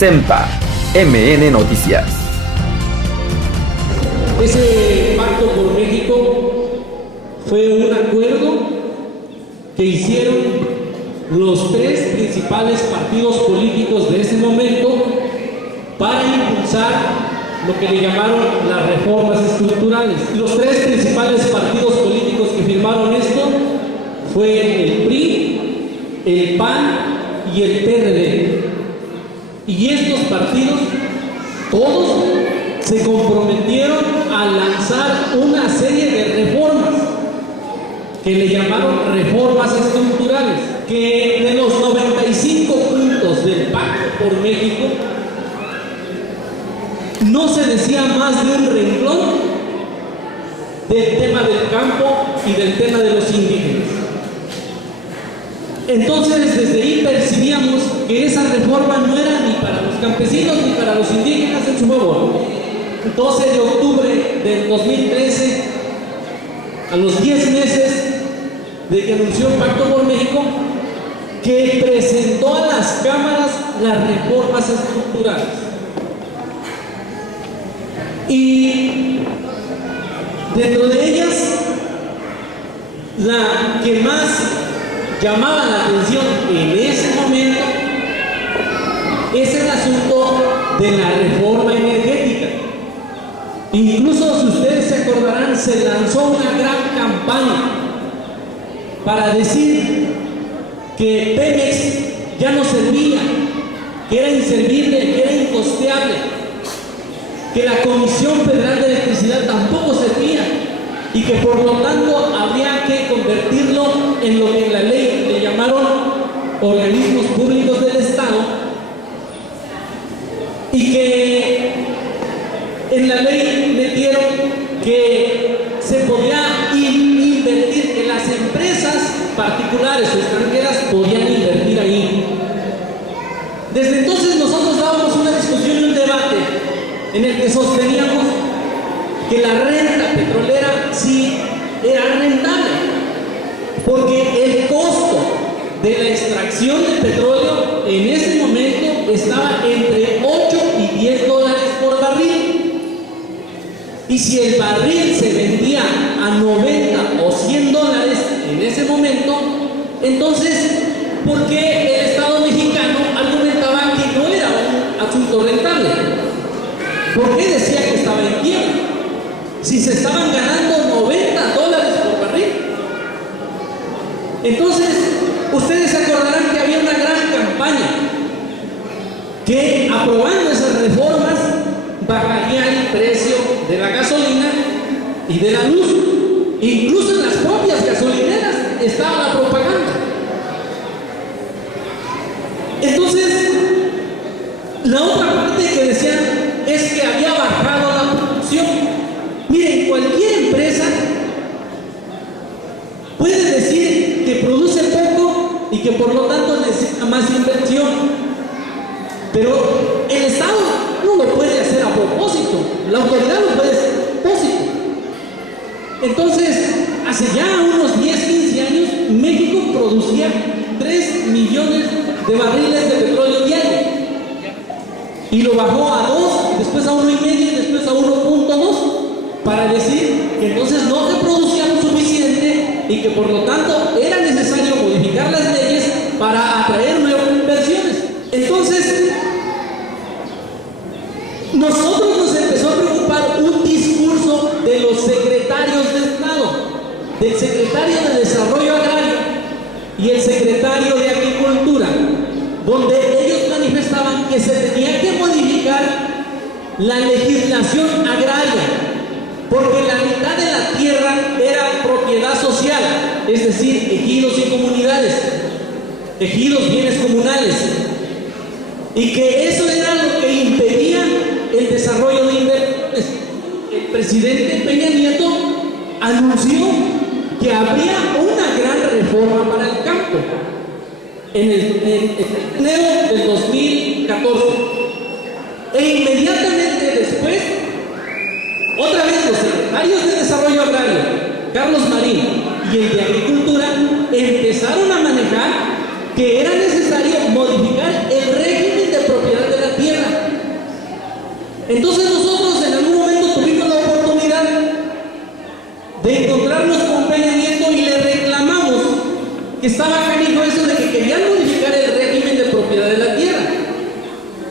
CEMPA, MN Noticias. Ese pacto por México fue un acuerdo que hicieron los tres principales partidos políticos de ese momento para impulsar lo que le llamaron las reformas estructurales. Los tres principales partidos políticos que firmaron esto fue el PRI, el PAN y el PRD. Y estos partidos, todos, se comprometieron a lanzar una serie de reformas que le llamaron reformas estructurales, que de los 95 puntos del Pacto por México no se decía más de un renglón del tema del campo y del tema de los indígenas. Entonces, desde ahí percibíamos que esa reforma no era ni para los campesinos ni para los indígenas en su favor. 12 de octubre del 2013, a los 10 meses de que anunció el Pacto por México, que presentó a las cámaras las reformas estructurales. Y dentro de ellas, la que más llamaba la atención en ese momento es el asunto de la reforma energética. Incluso, si ustedes se acordarán, se lanzó una gran campaña para decir que Pemex ya no servía, que era inservible, que era incosteable, que la Comisión Federal de Electricidad tampoco servía y que por lo tanto habría que convertirlo en lo que en la ley le llamaron organismos públicos del Estado, y que en la ley metieron que se podía invertir, que las empresas particulares o extranjeras podían invertir ahí. Desde entonces nosotros dábamos una discusión y un debate en el que sosteníamos que la renta petrolera sí era rentable, porque el costo de la extracción de petróleo en ese momento estaba entre 8 y 10 dólares por barril. Y si el barril se vendía a 90 o 100 dólares en ese momento, entonces, ¿por qué el Estado mexicano argumentaba que no era un asunto rentable? ¿Por qué decía que estaba en quiebra? Si se estaban ganando 90 dólares por barril. Entonces, ustedes se acordarán que había una gran campaña que, aprobando esas reformas, bajaría el precio de la gasolina y de la luz. Incluso en las propias gasolineras estaba la propaganda. Entonces, la otra parte que decían es que había bajado la producción. Miren, cualquier empresa puede decir que produce poco y que por lo tanto necesita más inversión, pero el Estado no lo puede hacer a propósito, la autoridad lo puede hacer a propósito. Entonces, hace ya unos 10, 15 años, México producía 3 millones de barriles de petróleo diario, y lo bajó a 2, después a 1,5 y después a 1,2, para decir que entonces no se producía lo suficiente y que por lo tanto era necesario modificar las leyes para atraer nuevas inversiones. Entonces, nosotros nos empezó a preocupar un discurso de los secretarios de Estado, del secretario de Desarrollo Agrario y el secretario de Agricultura, donde ellos manifestaban que se tenía que modificar la legislación agraria, porque la mitad de la tierra era propiedad social, es decir, ejidos y comunidades, ejidos, bienes comunales, y que eso era lo que impedía el desarrollo de inversiones. El presidente Peña Nieto anunció que habría una gran reforma para el campo en enero del 2014, e inmediatamente después, otra vez los secretarios de Desarrollo Agrario, Carlos Marín, y el de Agricultura, empezaron a manejar que era necesario modificar el régimen de propiedad de la tierra Entonces nosotros en algún momento tuvimos la oportunidad de encontrarnos con Peña Nieto y le reclamamos que estaba canijo eso de que querían modificar el régimen de propiedad de la tierra.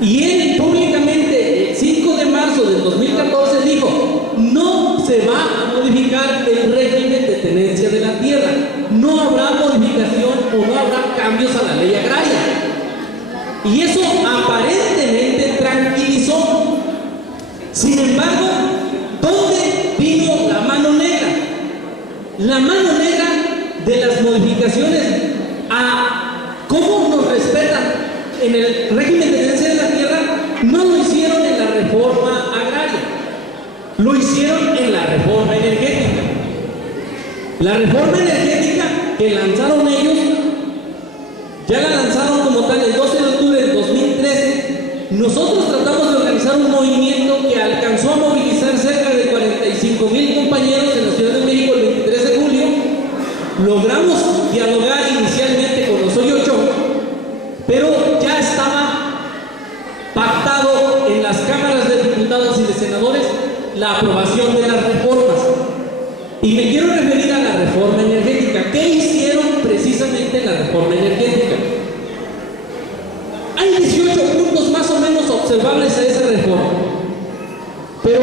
Y él públicamente, el 5 de marzo del 2014, dijo: no se va a modificar el régimen de tenencia de la tierra, no habrá modificación o no habrá cambios a la ley agraria. Y eso aparentemente tranquilizó. Sin embargo, ¿dónde vino la mano negra? La mano negra de las modificaciones a cómo nos respetan en el régimen de tenencia de la tierra no lo hicieron en la reforma agraria, lo hicieron en la reforma energética. La reforma energética que lanzaron ellos, ya la lanzaron como tal el 12 de octubre del 2013. Nosotros tratamos de organizar un movimiento que alcanzó a movilizar cerca de 45,000 compañeros en la Ciudad de México el 23 de julio. Logramos dialogar inicialmente con Osorio Chong, pero ya estaba pactado en las cámaras de diputados y de senadores la aprobación de las reformas. Y me quiero referir a la reforma energética. ¿Qué hicieron precisamente en la reforma energética? Hay 18 puntos más o menos observables a esa reforma, pero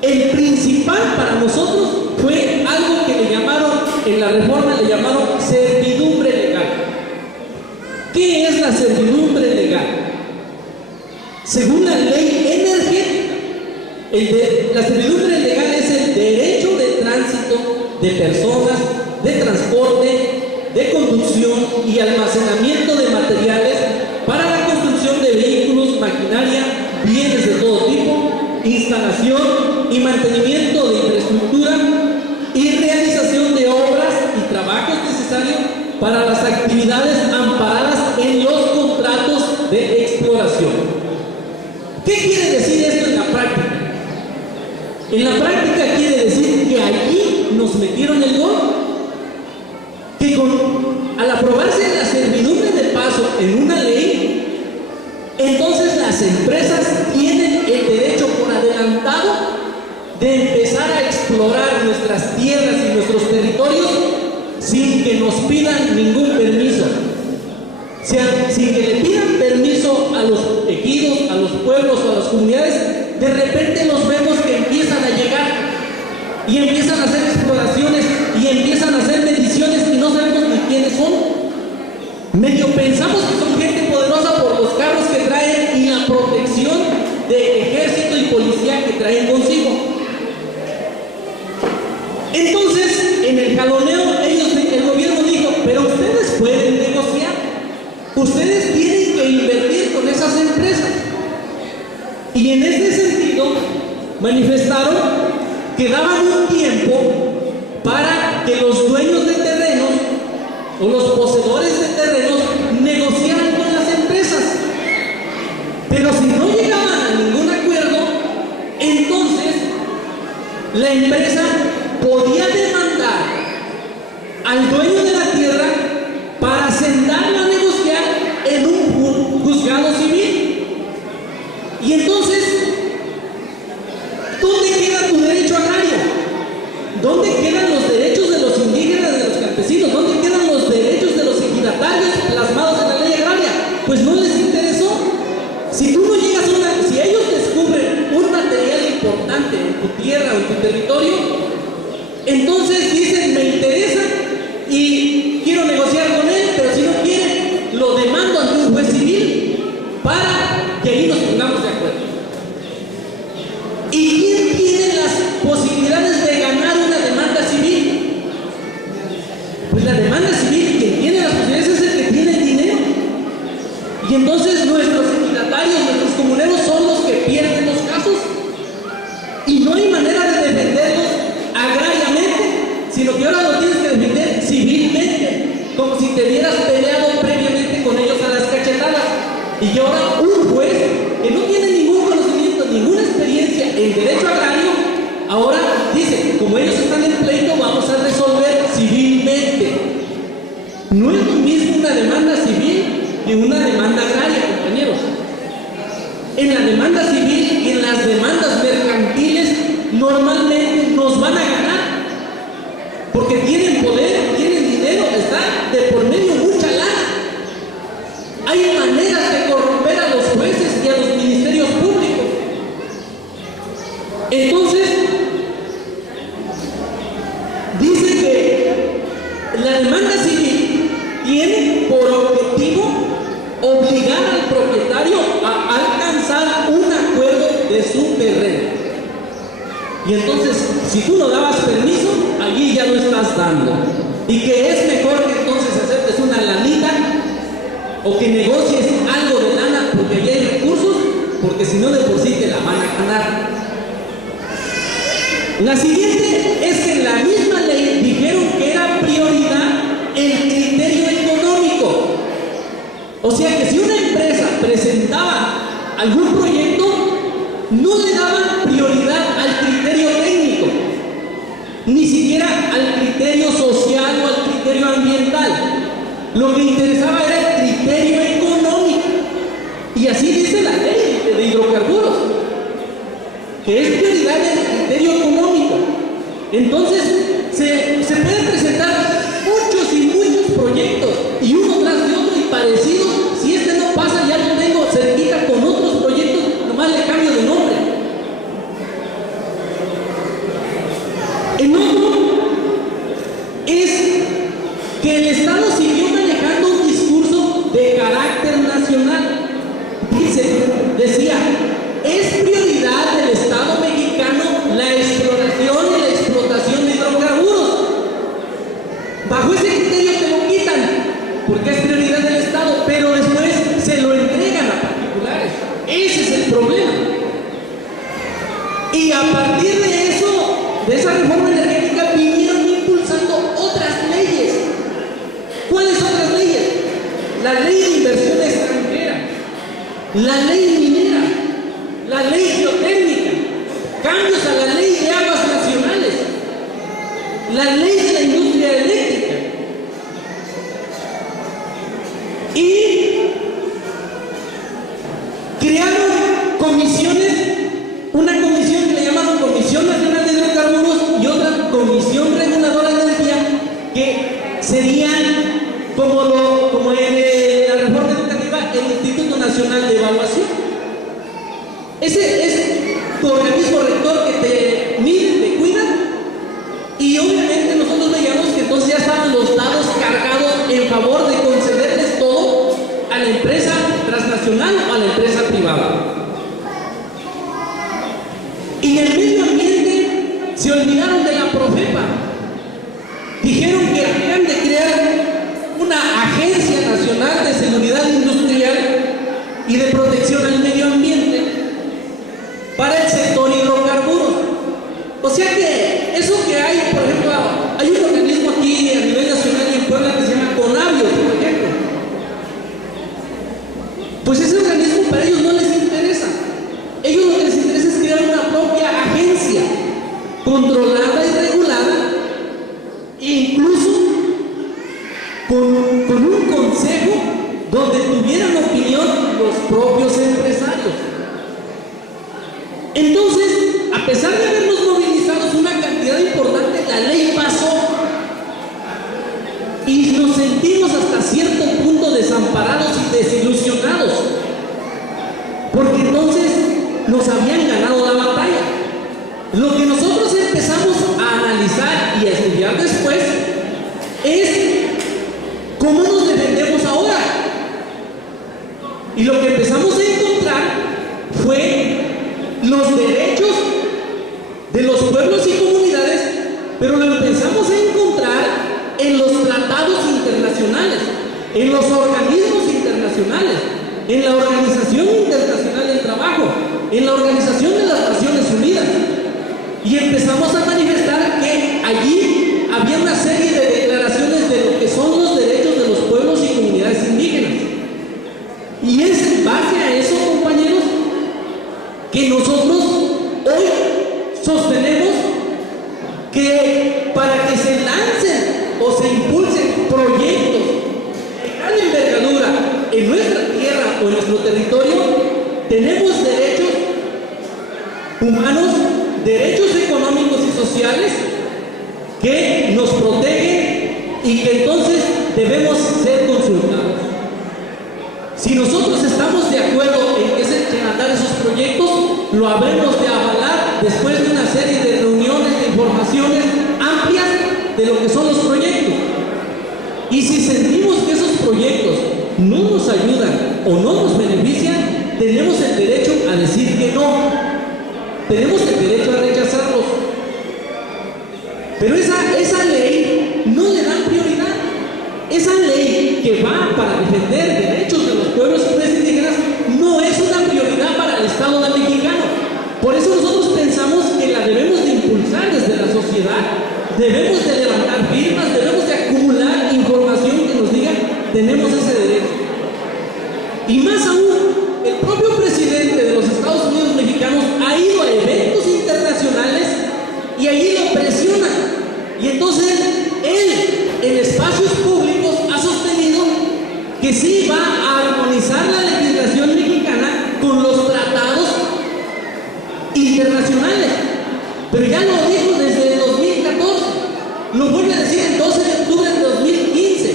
el principal para nosotros fue algo que le llamaron, en la reforma le llamaron servidumbre legal. ¿Qué es la servidumbre legal? Según la ley energética, la servidumbre legal es el derecho de tránsito de personas, de transporte, de conducción y almacenamiento de materiales para la construcción de vehículos, maquinaria, bienes de todo tipo, instalación y mantenimiento de infraestructura y realización de obras y trabajos necesarios para las actividades amparadas en los contratos de exploración. ¿Qué quiere decir esto en la práctica? En la práctica quiere decir que allí nos metieron el gol, que al aprobarse la servidumbre de paso en una ley, entonces las empresas tienen el derecho por adelantado de empezar a explorar nuestras tierras y nuestros territorios sin que nos pidan ningún permiso. O sea, sin que le pidan permiso a los ejidos, a los pueblos o a las comunidades, de repente los vemos que empiezan a llegar y empiezan a hacer exploraciones y empiezan a hacer mediciones y no sabemos ni quiénes son. Medio pensamos que son gente poderosa por los carros que traen y la protección de ejército y policía que traen consigo. Entonces, en el jaloneo, el gobierno dijo: pero ustedes pueden negociar, ustedes tienen que invertir con esas empresas. Y en ese sentido, manifestaron que daban un tiempo para que los dueños de terrenos o los poseedores de terrenos negociaran con las empresas. Pero si no llegaban a ningún acuerdo, entonces la empresa podía demandar al dueño de la tierra para sentarlo a negociar en un juzgado civil. Y entonces, ¿dónde queda tu derecho agrario? ¿Dónde quedan los derechos de los indígenas, de los campesinos? ¿Dónde quedan los derechos de los ejidatarios plasmados en la ley agraria? Pues no les interesó. Si tú no llegas si ellos descubren un material importante en tu tierra o en tu territorio, entonces dicen: me interesa y quiero negociar con él, pero si no quiere, lo demando ante un juez civil para que ahí nos pongamos de acuerdo. ¿Y quién tiene las posibilidades de ganar una demanda civil? Pues la demanda civil, quien tiene las posibilidades es el que tiene el dinero. Y entonces nuestros ejidatarios, nuestros comuneros son los que pierden los casos. Y no hay manera de defenderlos agrariamente, sino que ahora lo tienes que defender civilmente, como si te hubieras peleado previamente con ellos a las cachetadas. Y ahora un juez que no tiene ningún conocimiento, ninguna experiencia en derecho agrario, ahora dice: como ellos están en pleito, vamos a resolver civilmente. No es lo mismo una demanda civil que una demanda agraria, compañeros. en la demanda civil y en las demandas mercantiles normalmente nos van a ganar, porque tienen poder, tienen dinero, está de por medio mucha lana. Hay maneras de corromper a los jueces y a los ministerios públicos. Entonces, dice que la demanda civil tiene por objetivo obligar al propietario a alcanzar un acuerdo de su terreno. Y entonces, si tú no dabas permiso, allí ya lo estás dando. Y que es mejor que entonces aceptes una lanita o que negocies algo de lana porque allí hay recursos, porque si no de por sí te la van a ganar. La siguiente es que en la misma ley dijeron que era prioridad el criterio económico. O sea que si una empresa presentaba algún proyecto, no le daban prioridad al criterio técnico, ni siquiera al criterio social o al criterio ambiental. Lo que interesaba era el criterio económico. Y así dice la ley de hidrocarburos, que es prioridad el criterio económico. Entonces, se pueden presentar muchos y muchos proyectos, y uno tras de otro y parecidos. Si este no pasa, ya lo tengo cerquita con otros proyectos, nomás le cambio de nombre. El otro es que el Estado siguió manejando un discurso de carácter nacional. Decía, es prioridad del Estado mexicano la exploración y la explotación de hidrocarburos. Bajo ese criterio te lo quitan, porque es prioridad del Estado, pero después se lo entregan a particulares. Ese es el problema. Y a partir de eso, de esa reforma energética, vinieron impulsando otras leyes. ¿Cuáles otras leyes? La ley de inversión extranjera, la ley minera, la ley geotécnica, cambios a la ley de aguas nacionales, la ley de la industria eléctrica. Y crearon comisiones, una comisión que le llamaron Comisión Nacional de Hidrocarburos y otra Comisión Reguladora de Energía, que serían como en la reforma educativa el Instituto Nacional de Evaluación. Ese es tu organismo rector que te mide, te cuida, y obviamente nosotros veíamos que entonces ya estaban los dados cargados en favor de concederles todo a la empresa transnacional o a la empresa privada. Y en el medio ambiente se olvidaron de la Profepa. Dijeron que habían de crear una Agencia Nacional de Seguridad Industrial y de Protección al Medio Ambiente para el sector hidrocarburos. O sea que eso que hay, por ejemplo, hay un organismo aquí a nivel nacional y en Puebla que se llama Conavio, por ejemplo. Pues ese organismo para ellos no les interesa. Ellos lo que les interesa es crear una propia agencia controlada y regulada, e incluso con un consejo donde tuvieran opinión los propios empresarios. Entonces, a pesar de habernos movilizado una cantidad importante, la ley pasó y nos sentimos hasta cierto punto desamparados y desilusionados, porque entonces nos habían ganado la batalla. Lo que nosotros empezamos a analizar y a estudiar después es cómo nos defendemos ahora. Y lo que empezamos a encontrar fue los derechos de los pueblos y comunidades, pero lo empezamos a encontrar en los tratados internacionales, en los organismos internacionales, en la Organización Internacional del Trabajo, en la Organización de las Naciones Unidas. Y empezamos a manifestar que allí había una serie de declaraciones de lo que son los derechos de los pueblos y comunidades indígenas. Y es en base a eso, compañeros, que nosotros hoy sostenemos que para que se lancen o se impulsen proyectos de gran envergadura en nuestra tierra o en nuestro territorio, tenemos de humanos, derechos económicos y sociales que nos protegen y que entonces debemos ser consultados. Si nosotros estamos de acuerdo en andar esos proyectos, lo habremos de avalar después de una serie de reuniones, de informaciones amplias de lo que son los proyectos. Y si sentimos que esos proyectos no nos ayudan o no nos benefician, tenemos el derecho a decir que no. Tenemos el derecho a rechazarlos. Pero esa ley no le dan prioridad. Esa ley que va para defender derechos de los pueblos indígenas no es una prioridad para el Estado mexicano. Por eso nosotros pensamos que la debemos de impulsar desde la sociedad. Debemos de levantar firmas, debemos de acumular información que nos diga tenemos ese derecho. Y más aún, el propio presidente de los Estados Unidos mexicanos ha ido a eventos internacionales y allí lo presiona. Y entonces él, en espacios públicos, ha sostenido que sí va a armonizar la legislación mexicana con los tratados internacionales. Pero ya lo dijo desde el 2014, lo vuelve a decir el 12 de octubre del 2015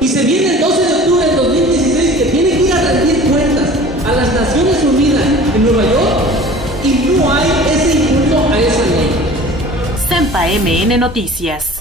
y se viene el 12 de octubre del 2016 que tiene que ir a rendir cuentas a las Naciones Unidas en Nueva York y no hay ese impulso a esa ley. CEMPA MN Noticias.